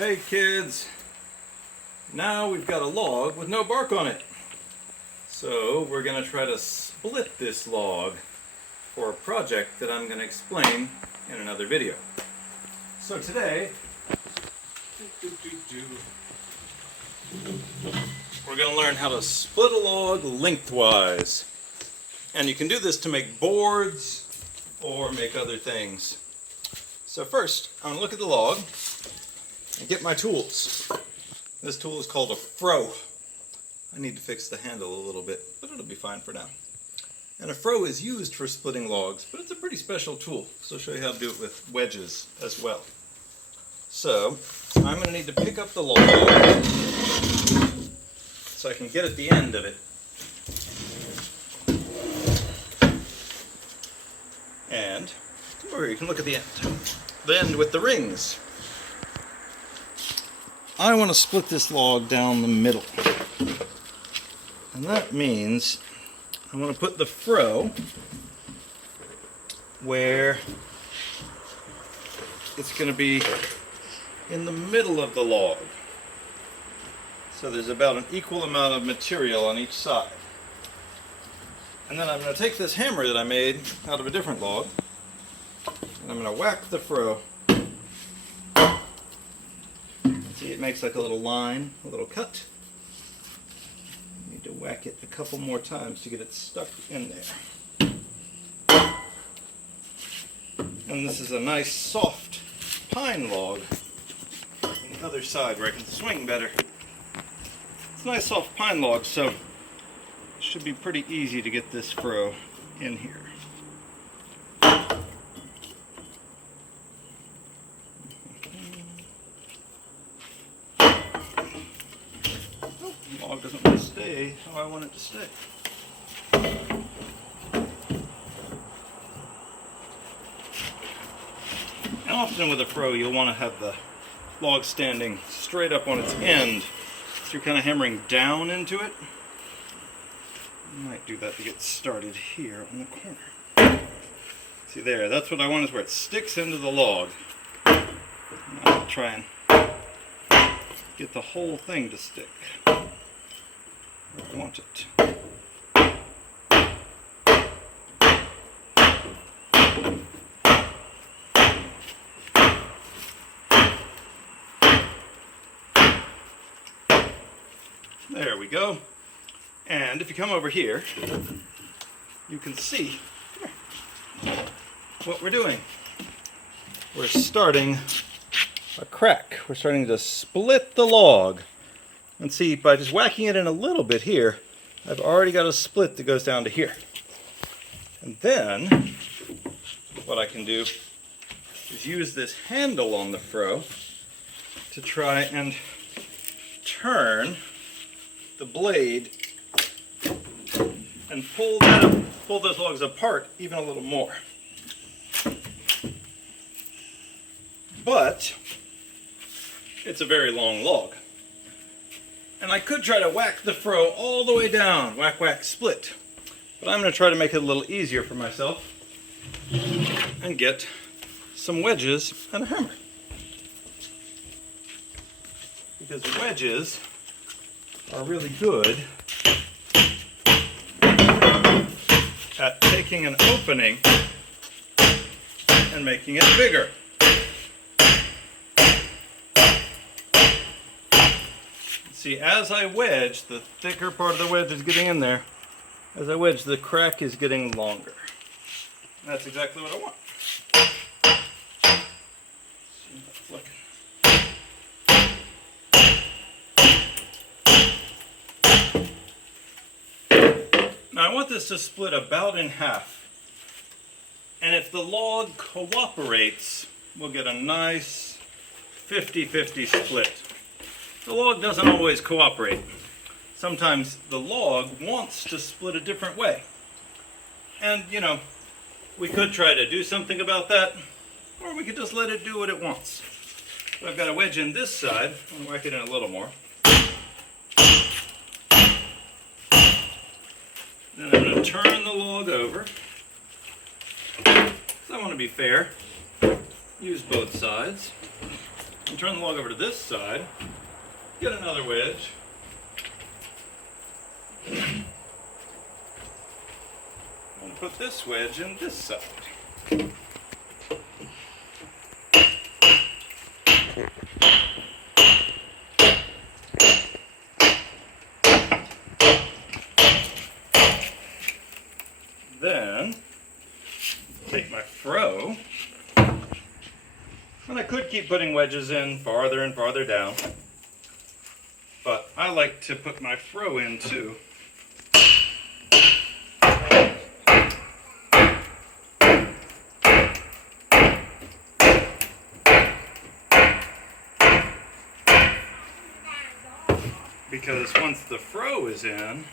Hey kids, now we've got a log with no bark on it. So we're going to try to split this log for a project that I'm going to explain in another video. So today, we're going to learn how to split a log lengthwise. And you can do this to make boards or make other things. So first, I'm going to look at the log and get my tools. This tool is called a froe. I need to fix the handle a little bit, but it'll be fine for now. And a froe is used for splitting logs, but it's a pretty special tool. So I'll show you how to do it with wedges as well. So I'm going to need to pick up the log so I can get at the end of it. And come over here, you can look at the end. The end with the rings. I want to split this log down the middle. And that means I want to put the froe where it's going to be in the middle of the log. So there's about an equal amount of material on each side. And then I'm going to take this hammer that I made out of a different log, and I'm going to whack the froe. See, it makes like a little line, a little cut. You need to whack it a couple more times to get it stuck in there. And this is a nice soft pine log on the other side where I can swing better. It's a nice soft pine log, so it should be pretty easy to get this froe in here. The log doesn't want to stay how I want it to stay. And often with a froe you'll want to have the log standing straight up on its end, so you're kind of hammering down into it. I might do that to get started here on the corner. See there, that's what I want, is where it sticks into the log. And I'll try and get the whole thing to stick where I want it. There we go. And if you come over here, you can see what we're doing. We're starting a crack. We're starting to split the log. And see, by just whacking it in a little bit here, I've already got a split that goes down to here. And then, what I can do is use this handle on the froe to try and turn the blade and pull those logs apart even a little more. But it's a very long log. And I could try to whack the froe all the way down, whack, whack, split. But I'm going to try to make it a little easier for myself and get some wedges and a hammer. Because wedges are really good at taking an opening and making it bigger. See, as I wedge, the thicker part of the wedge is getting in there. As I wedge, the crack is getting longer. That's exactly what I want. See that's looking. Now I want this to split about in half. And if the log cooperates, we'll get a nice 50-50 split. The log doesn't always cooperate. Sometimes the log wants to split a different way. And, you know, we could try to do something about that, or we could just let it do what it wants. So I've got a wedge in this side. I'm going to whack it in a little more. Then I'm going to turn the log over. So I want to be fair. Use both sides. turn the log over to this side, get another wedge, and put this wedge in this side. Then take my froe, and I could keep putting wedges in farther and farther down, but I like to put my froe in too. Because once the froe is in,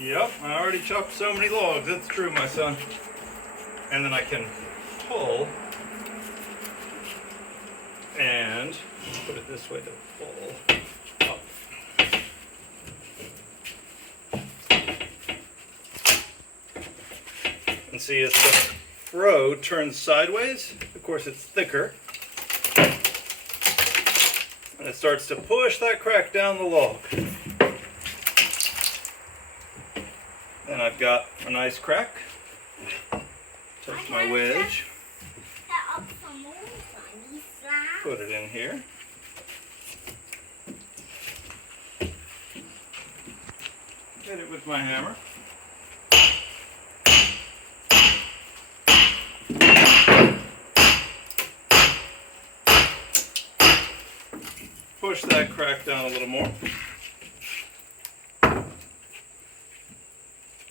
yep, I already chopped so many logs, that's true, my son. And then I can pull and put it this way to pull up. And see, as the froe turns sideways, of course it's thicker, and it starts to push that crack down the log. And I've got a nice crack. Take my wedge, put it in here. Hit it with my hammer. Push that crack down a little more.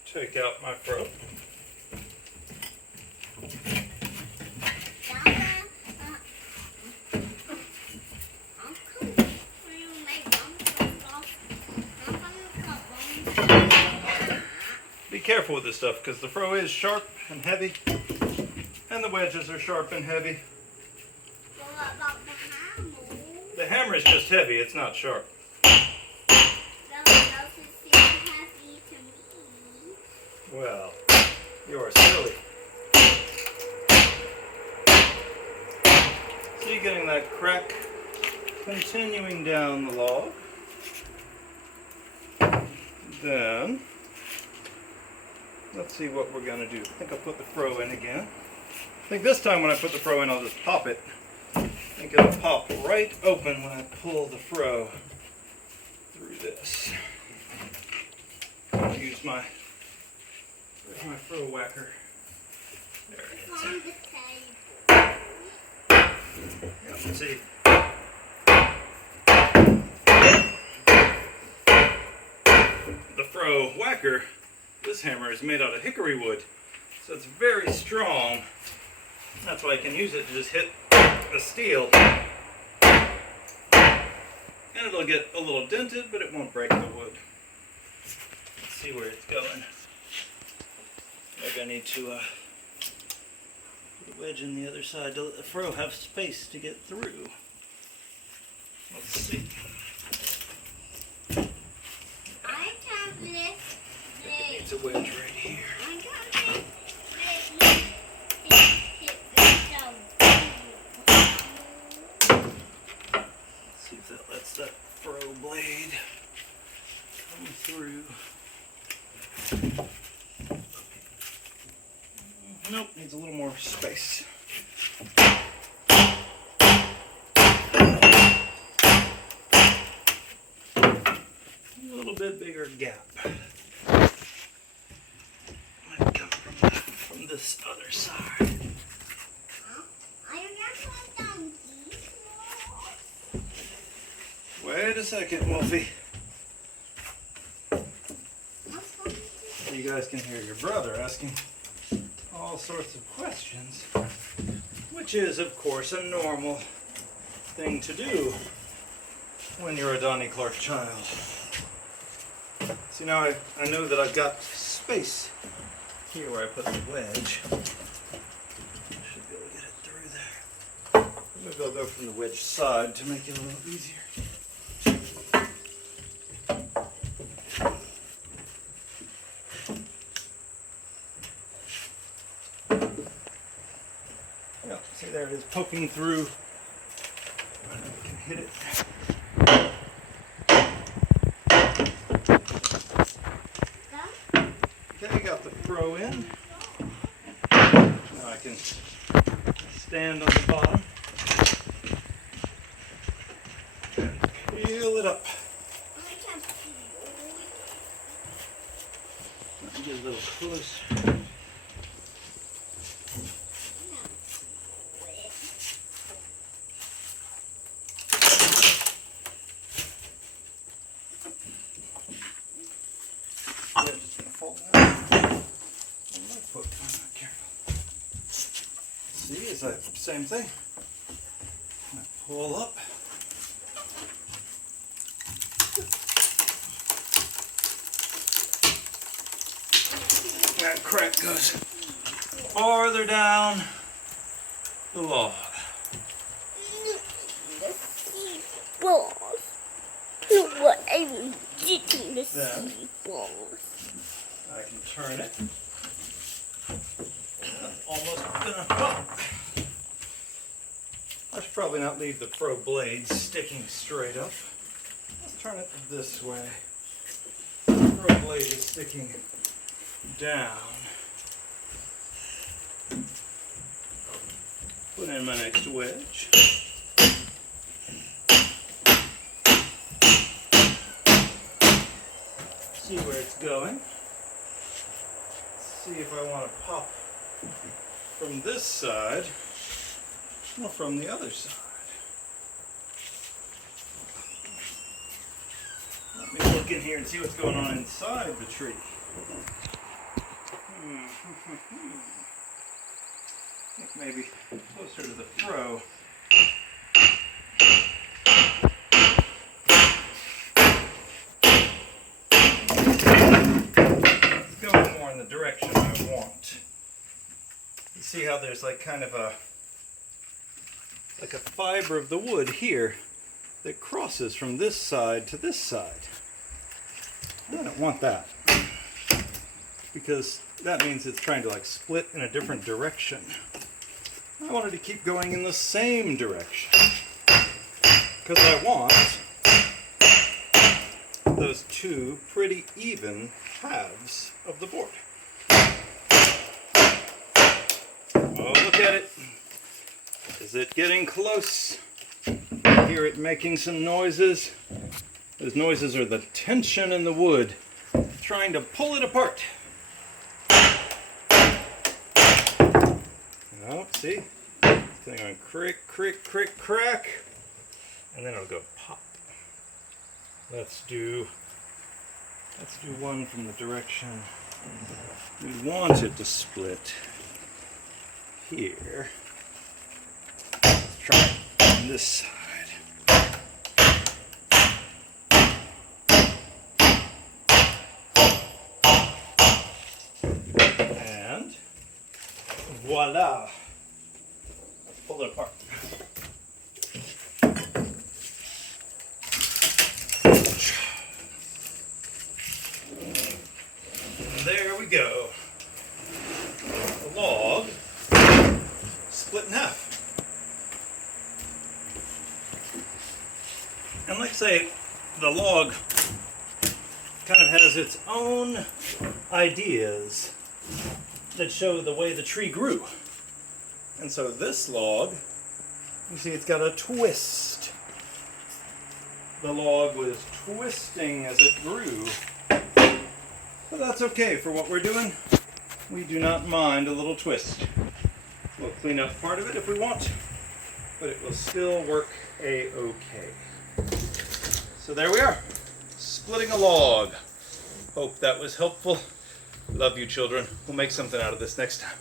Take out my froe. Be careful with this stuff because the froe is sharp and heavy, and the wedges are sharp and heavy. What about the hammer? The hammer is just heavy, it's not sharp. Well, you're silly. See, getting that crack continuing down the log. Then, let's see what we're going to do. I think I'll put the froe in again. I think this time when I put the froe in, I'll just pop it. I think it'll pop right open when I pull the froe through this. I'll use my froe whacker. There it is. Yeah, let's see. The froe whacker, this hammer is made out of hickory wood, so it's very strong. That's why I can use it to just hit the steel. And it'll get a little dented, but it won't break the wood. Let's see where it's going. Maybe I need to put a wedge in the other side to let the froe have space to get through. Let's see. It needs a wedge right here. Let's see if that lets that froe blade come through. Nope, needs a little more space. A little bit bigger gap. Might come from this other side. Wait a second, Wolfie. So you guys can hear your brother asking all sorts of questions, which is, of course, a normal thing to do when you're a Donny-Clark child. See, now I know that I've got space here where I put the wedge. I should be able to get it through there. Maybe I'll go from the wedge side to make it a little easier. See, there it is poking through. I know we can hit it. Okay, got the froe in. Now I can stand on the bottom and peel it up. Let me get a little closer. Yeah, just gonna fall down on my foot. Careful. See, it's like same thing. I pull up. That crack goes farther down the log. Balls. Look what I'm getting the Then sea balls. I can turn it. Almost gonna pop. I should probably not leave the froe blades sticking straight up. Let's turn it this way. The froe blade is sticking down. Put in my next wedge. See where it's going. See if I want to pop from this side or from the other side. Let me look in here and see what's going on inside the tree. I think maybe closer to the froe. It's going more in the direction I want. You see how there's like kind of a fiber of the wood here that crosses from this side to this side. I don't want that, because that means it's trying to like split in a different direction. I wanted to keep going in the same direction, because I want those two pretty even halves of the board. Oh, look at it. Is it getting close? I hear it making some noises. Those noises are the tension in the wood trying to pull it apart. Oh, see? It's going crick, crick, crick, crack. And then it'll go pop. Let's do one from the direction we want it to split. Here. Let's try it on this side. And voila! Pull it apart. And there we go. The log split in half. And like I say, the log kind of has its own ideas that show the way the tree grew. And so this log, you see it's got a twist. The log was twisting as it grew. But that's okay for what we're doing. We do not mind a little twist. We'll clean up part of it if we want, but it will still work a-okay. So there we are, splitting a log. Hope that was helpful. Love you, children. We'll make something out of this next time.